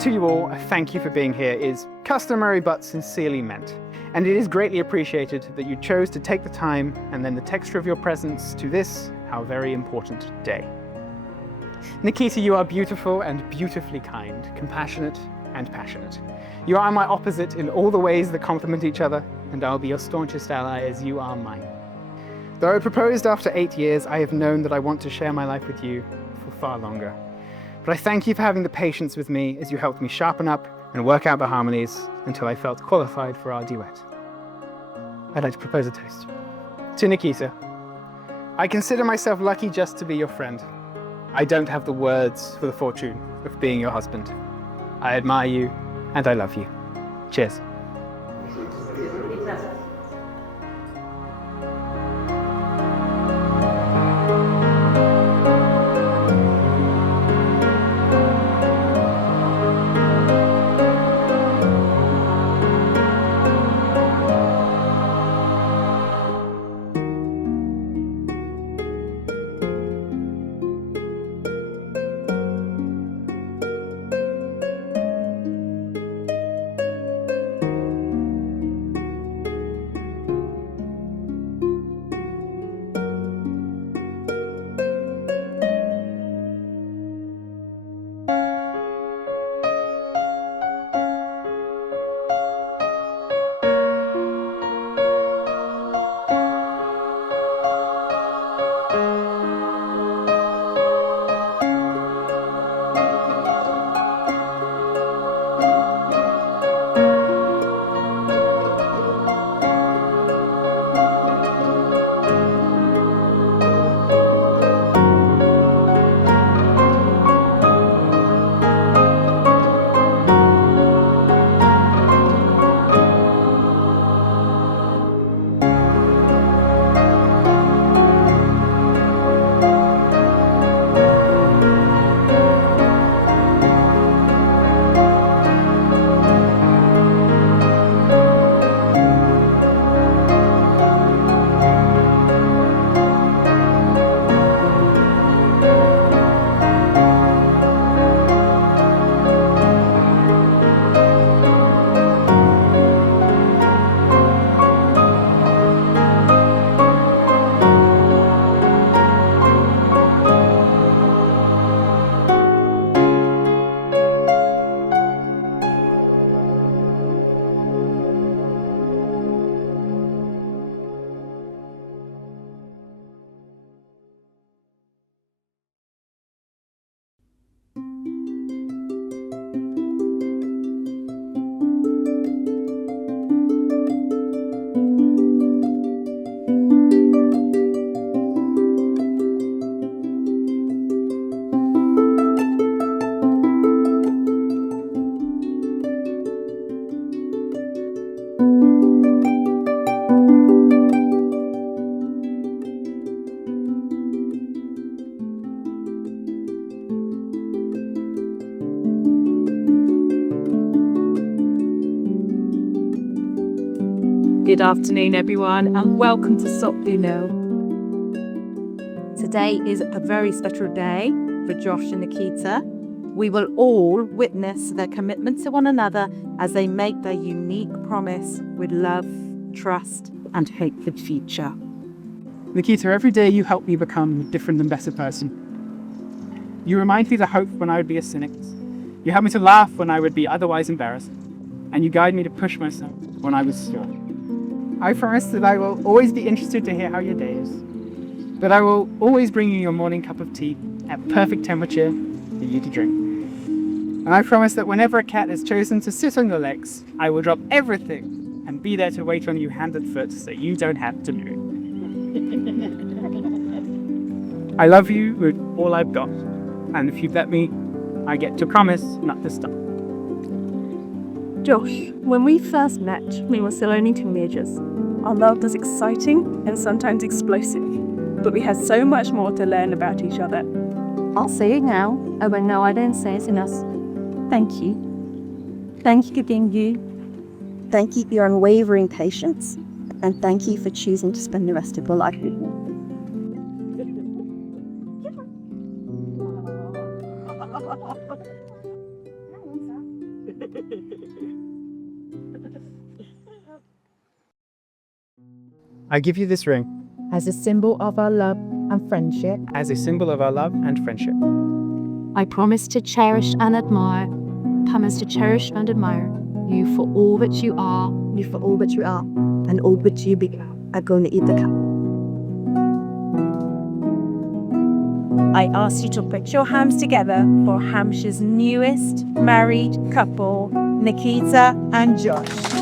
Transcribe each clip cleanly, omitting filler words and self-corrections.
To you all, a thank you for being here is customary but sincerely meant. And it is greatly appreciated that you chose to take the time and lend the texture of your presence to this, our very important day. Nikita, you are beautiful and beautifully kind, compassionate and passionate. You are my opposite in all the ways that complement each other, and I'll be your staunchest ally as you are mine. Though I proposed after 8 years, I have known that I want to share my life with you for far longer. But I thank you for having the patience with me as you helped me sharpen up and work out the harmonies until I felt qualified for our duet. I'd like to propose a toast. To Nikita, I consider myself lucky just to be your friend. I don't have the words for the fortune of being your husband. I admire you and I love you. Cheers. Good afternoon, everyone, and welcome to Sopley Mill. Today is a very special day for Josh and Nikita. We will all witness their commitment to one another as they make their unique promise with love, trust, and hope for the future. Nikita, every day you help me become a different and better person. You remind me to hope when I would be a cynic. You help me to laugh when I would be otherwise embarrassed. And you guide me to push myself when I was sure. I promise that I will always be interested to hear how your day is. That I will always bring you your morning cup of tea at perfect temperature for you to drink. And I promise that whenever a cat has chosen to sit on your legs, I will drop everything and be there to wait on you hand and foot so you don't have to move. I love you with all I've got. And if you let me, I get to promise not to stop. Josh, when we first met, we were still only teenagers. Our love was exciting and sometimes explosive, but we had so much more to learn about each other. I'll say it now, and when no, I don't say it enough. Thank you. Thank you for being you. Thank you for your unwavering patience, and thank you for choosing to spend the rest of your life with me. I give you this ring As a symbol of our love and friendship, as a symbol of our love and friendship. I promise to cherish and admire, promise to cherish and admire you for all that you are, You for all that you are and all that you become. I'm going to eat the cup. I ask you to put your hands together for Hampshire's newest married couple, Nikita and Josh.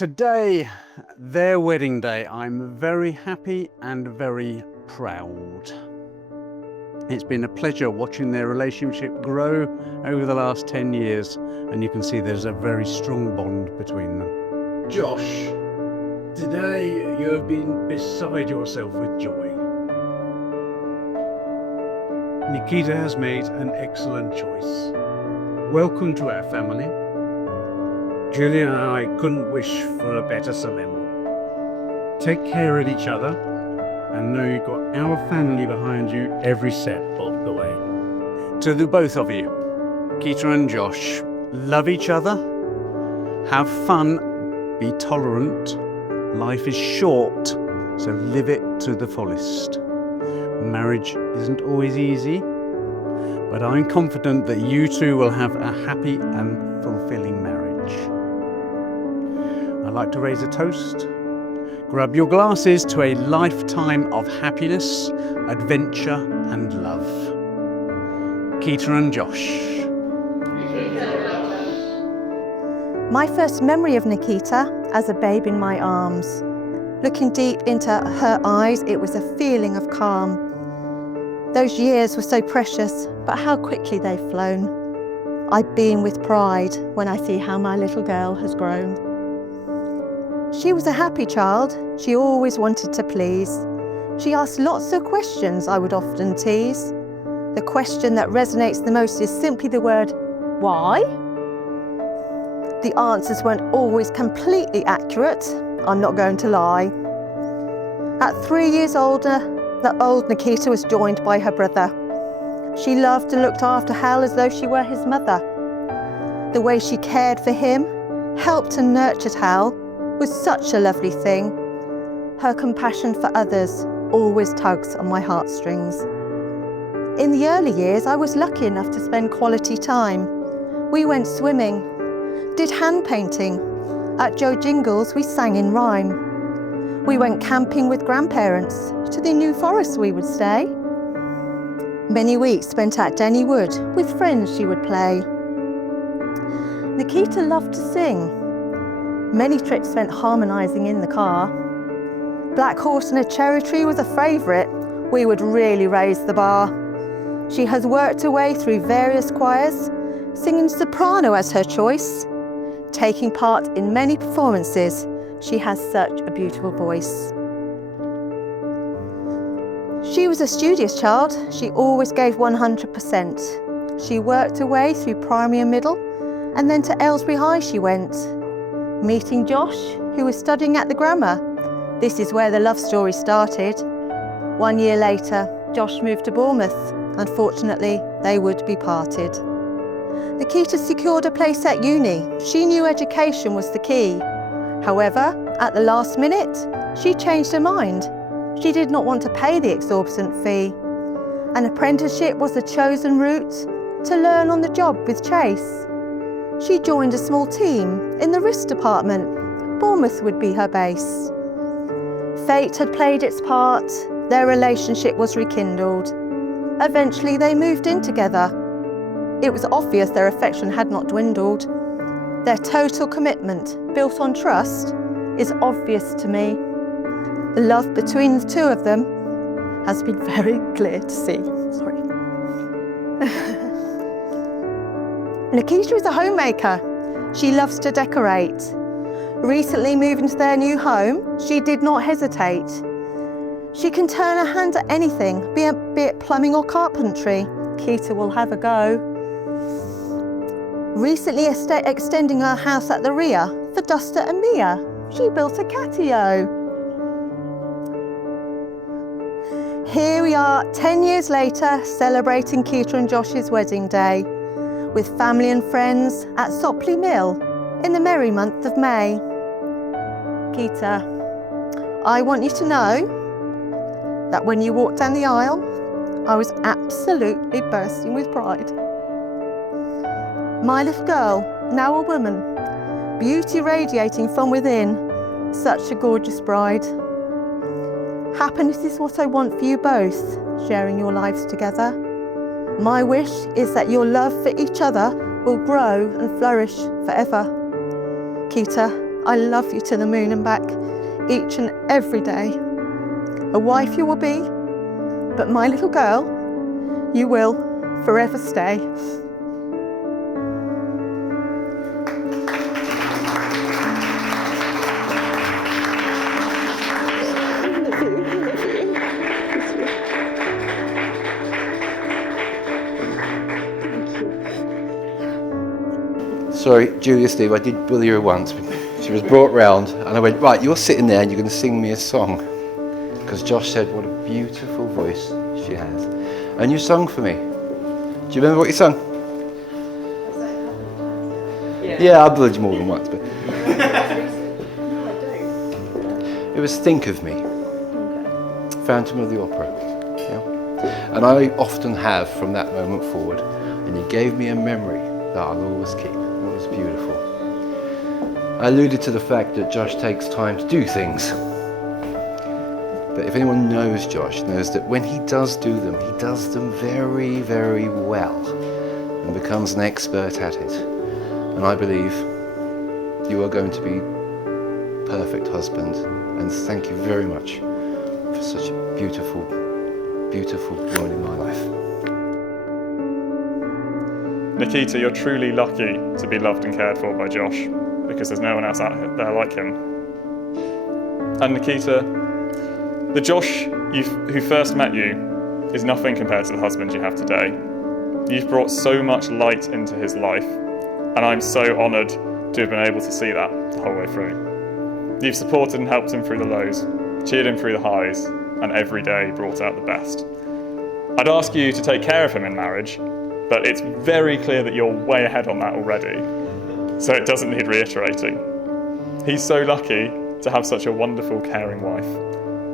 Today, their wedding day, I'm very happy and very proud. It's been a pleasure watching their relationship grow over the last 10 years, and you can see there's a very strong bond between them. Josh, today you have been beside yourself with joy. Nikita has made an excellent choice. Welcome to our family. Julia and I couldn't wish for a better ceremony. Take care of each other and know you've got our family behind you every step of the way. To the both of you, Nikita and Josh, love each other, have fun, be tolerant. Life is short, so live it to the fullest. Marriage isn't always easy, but I'm confident that you two will have a happy and fulfilling marriage. I'd like to raise a toast. Grab your glasses to a lifetime of happiness, adventure and love. Nikita and Josh. My first memory of Nikita as a babe in my arms. Looking deep into her eyes, it was a feeling of calm. Those years were so precious, but how quickly they've flown. I beam with pride when I see how my little girl has grown. She was a happy child. She always wanted to please. She asked lots of questions I would often tease. The question that resonates the most is simply the word, why? The answers weren't always completely accurate, I'm not going to lie. At 3 years older, the old Nikita was joined by her brother. She loved and looked after Hal as though she were his mother. The way she cared for him, helped and nurtured Hal, was such a lovely thing. Her compassion for others always tugs on my heartstrings. In the early years, I was lucky enough to spend quality time. We went swimming, did hand painting. At Joe Jingle's, we sang in rhyme. We went camping with grandparents. To the New Forest we would stay. Many weeks spent at Denny Wood, with friends she would play. Nikita loved to sing. Many trips spent harmonising in the car. Black Horse and a Cherry Tree was a favourite. We would really raise the bar. She has worked her way through various choirs, singing soprano as her choice. Taking part in many performances, she has such a beautiful voice. She was a studious child. She always gave 100%. She worked her way through primary and middle, and then to Aylesbury High she went. Meeting Josh, who was studying at the grammar. This is where the love story started. 1 year later, Josh moved to Bournemouth. Unfortunately, they would be parted. Nikita secured a place at uni. She knew education was the key. However, at the last minute, she changed her mind. She did not want to pay the exorbitant fee. An apprenticeship was the chosen route to learn on the job with Chase. She joined a small team in the risk department. Bournemouth would be her base. Fate had played its part. Their relationship was rekindled. Eventually, they moved in together. It was obvious their affection had not dwindled. Their total commitment, built on trust, is obvious to me. The love between the two of them has been very clear to see. Sorry. Nikita is a homemaker. She loves to decorate. Recently moved into their new home, she did not hesitate. She can turn her hand at anything, be it plumbing or carpentry. Nikita will have a go. Recently extending her house at the rear for Duster and Mia. She built a catio. Here we are 10 years later, celebrating Nikita and Josh's wedding day with family and friends at Sopley Mill in the merry month of May. Nikita, I want you to know that when you walked down the aisle, I was absolutely bursting with pride. My little girl, now a woman, beauty radiating from within, such a gorgeous bride. Happiness is what I want for you both, sharing your lives together. My wish is that your love for each other will grow and flourish forever. Nikita, I love you to the moon and back, each and every day. A wife you will be, but my little girl, you will forever stay. Sorry, Julia, Steve, I did bully her once. She was brought round and I went, right, you're sitting there and you're going to sing me a song. Because Josh said what a beautiful voice she has. And you sung for me. Do you remember what you sung? Yeah, I bullied you more than once. But it was Think of Me. Phantom of the Opera. Yeah? And I often have from that moment forward. And you gave me a memory that I'll always keep. It was beautiful. I alluded to the fact that Josh takes time to do things. But if anyone knows Josh, knows that when he does do them, he does them very, very well and becomes an expert at it. And I believe you are going to be a perfect husband. And thank you very much for such a beautiful, beautiful woman in my life. Nikita, you're truly lucky to be loved and cared for by Josh, because there's no one else out there like him. And Nikita, the Josh who first met you is nothing compared to the husband you have today. You've brought so much light into his life, and I'm so honoured to have been able to see that the whole way through. You've supported and helped him through the lows, cheered him through the highs, and every day brought out the best. I'd ask you to take care of him in marriage, but it's very clear that you're way ahead on that already, so it doesn't need reiterating. He's so lucky to have such a wonderful, caring wife,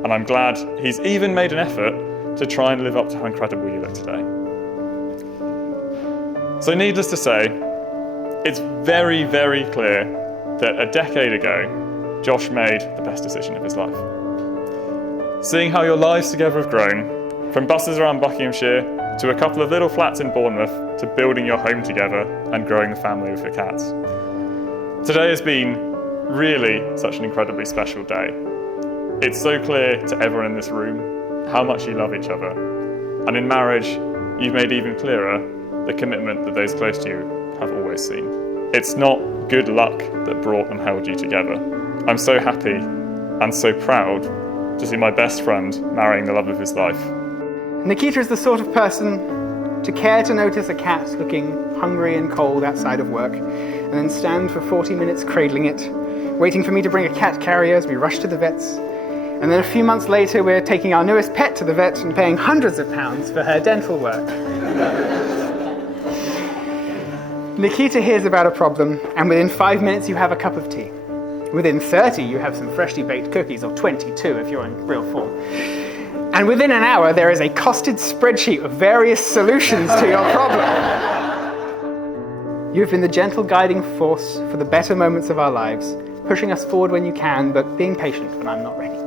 and I'm glad he's even made an effort to try and live up to how incredible you look today. So needless to say, it's very, very clear that a decade ago, Josh made the best decision of his life. Seeing how your lives together have grown, from buses around Buckinghamshire to a couple of little flats in Bournemouth to building your home together and growing the family with your cats. Today has been really such an incredibly special day. It's so clear to everyone in this room how much you love each other. And in marriage, you've made even clearer the commitment that those close to you have always seen. It's not good luck that brought and held you together. I'm so happy and so proud to see my best friend marrying the love of his life. Nikita is the sort of person to care to notice a cat looking hungry and cold outside of work, and then stand for 40 minutes cradling it, waiting for me to bring a cat carrier as we rush to the vets. And then a few months later, we're taking our newest pet to the vet and paying hundreds of pounds for her dental work. Nikita hears about a problem, and within 5 minutes you have a cup of tea. Within 30 you have some freshly baked cookies, or 22 if you're in real form. And within an hour there is a costed spreadsheet of various solutions to your problem. You've been the gentle guiding force for the better moments of our lives, pushing us forward when you can, but being patient when I'm not ready.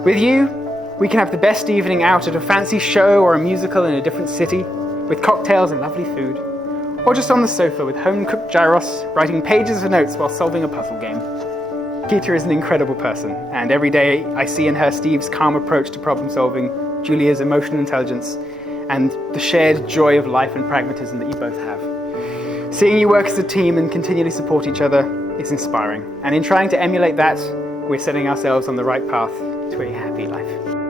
With you, we can have the best evening out at a fancy show or a musical in a different city, with cocktails and lovely food, or just on the sofa with home-cooked gyros, writing pages of notes while solving a puzzle game. Nikita is an incredible person, and every day I see in her Steve's calm approach to problem solving, Julia's emotional intelligence, and the shared joy of life and pragmatism that you both have. Seeing you work as a team and continually support each other is inspiring, and in trying to emulate that, we're setting ourselves on the right path to a happy life.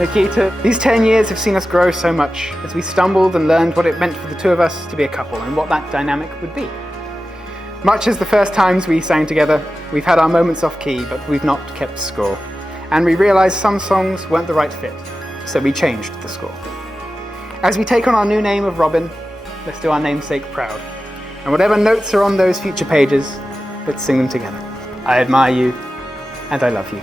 Nikita, these 10 years have seen us grow so much as we stumbled and learned what it meant for the two of us to be a couple and what that dynamic would be. Much as the first times we sang together, we've had our moments off key, but we've not kept score. And we realized some songs weren't the right fit, so we changed the score. As we take on our new name of Robin, let's do our namesake proud. And whatever notes are on those future pages, let's sing them together. I admire you, and I love you.